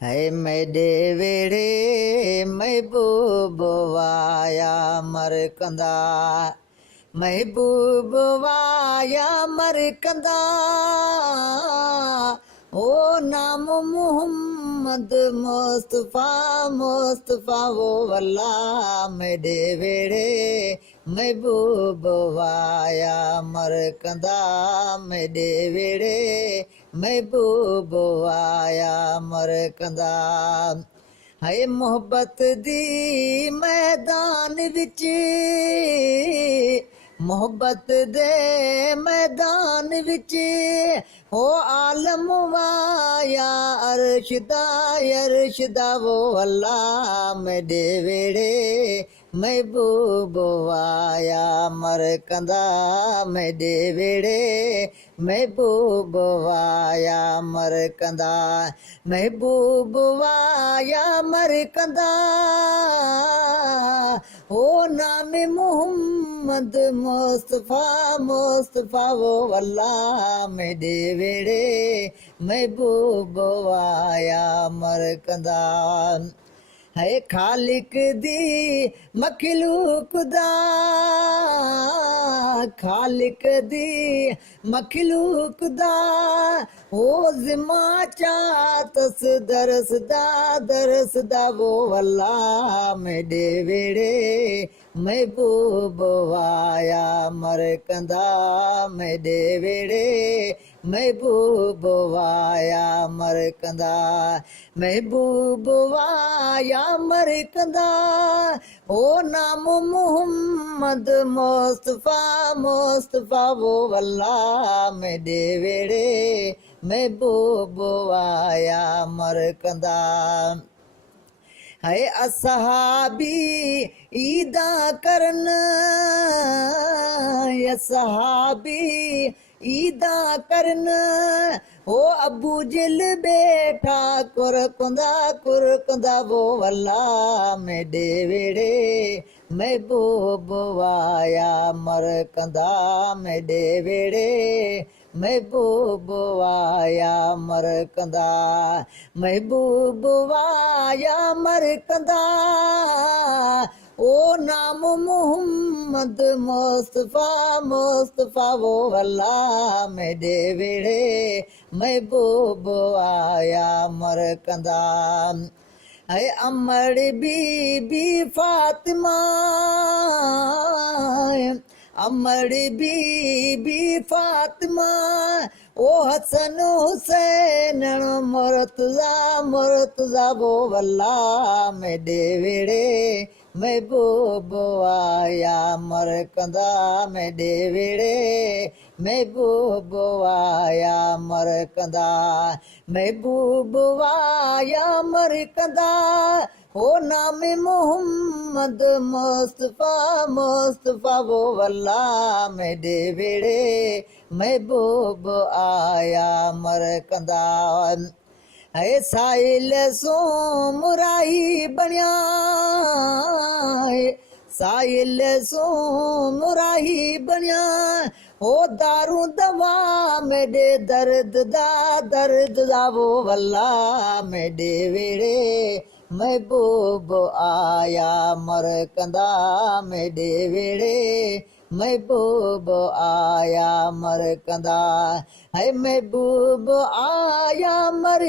है मेरे वेड़े महबूब वाया मरकंदा महबूब वाया मरकंदा ओ नाम मोहम्मद मुस्तफा मुस्तफा वो वल्ला मेरे वेड़े महबूब वाया मरकंदा मेरे वेड़े महबूब वाया मरकंदा है मोहब्बत दी मैदान विच मोहब्बत दे मैदान विच हो आलम वाया अरशदा वो अल्लाह मेरे वेड़े महबूब वाया मरकंदा मेरे वेड़े महबूब वाया मरकंदा महबूब वाया मरकंदा ओ नाम मोहम्मद मुस्तफा मुस्तफा वो अल्लाह मेरे वेड़े महबूब वाया मरकंदा है खालिक दी मखलूक दा खालिक दी मखलूक दा ओ जिम्मा चातस दरस दा वो अल्लाह मेरे वेड़े महबूब वाया मरकंदा मेरे वेड़े महबूब वाया मरकंदा महबूब वाया मरकंदा ओ नाम मोहम्मद मुस्तफा मुस्तफा वो अल्लाह मेरे वेड़े महबूब वाया मरकंदा है असहाबी ईदा करन असहाबी ईदा करन ओ अबू जिल बैठा कुरकंदा वो अल्लाह मेरे वेड़े महबूब वाया मरकंदा मेरे वेड़े महबूब वाया मरकंदा महबूब वाया मरकंदा ओ नाम मोहम्मद मुस्तफा मुस्तफा वो अल्लाह मेरे वेड़े महबूब वाया मरकंदा है अमर बीबी फातिमा अमर बीबी फातिमा ओ हसन हुसैन मुर्तजा वो अल्लाह मेरे वेड़े महबूब वाया मरकंदा मेरे वेड़े महबूब वाया मरकंदा महबूब वाया मरकंदा ओ नाम मोहम्मद मुस्तफा मुस्तफा वो अल्लाह मेरे वेड़े महबूब आया मरकंदा है साहिल सो मुराही बनिया साहिल सो मुराही बनिया ओ दारू दवा मेरे दर्द दा वो अल्लाह मेरे वेड़े महबूब आया मरकंदा मेरे वेड़े महबूब आया मरकंदा है महबूब आया मर